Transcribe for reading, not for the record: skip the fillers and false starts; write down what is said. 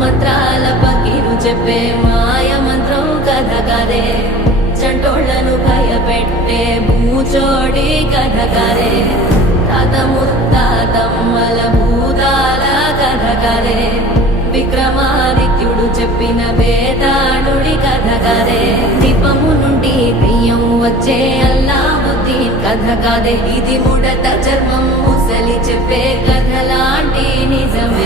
మంత్రాల పకిరు చెప్పే మాయ మంత్రం కథ కదే చంటోళ్లను భయపెట్టే భూచోడి కథ కదే తాత ముత్తాతమ్మల భూతాల కథ కదే విక్రమాదిత్యుడు చెప్పిన వేదాళుడి కథ కదే దీపము నుండి దెయ్యం వచ్చే అల్లావుద్దీన్ కథ కదే ఇది ముడత చర్మం ముసలి చెప్పే కథ లాంటి నిజమే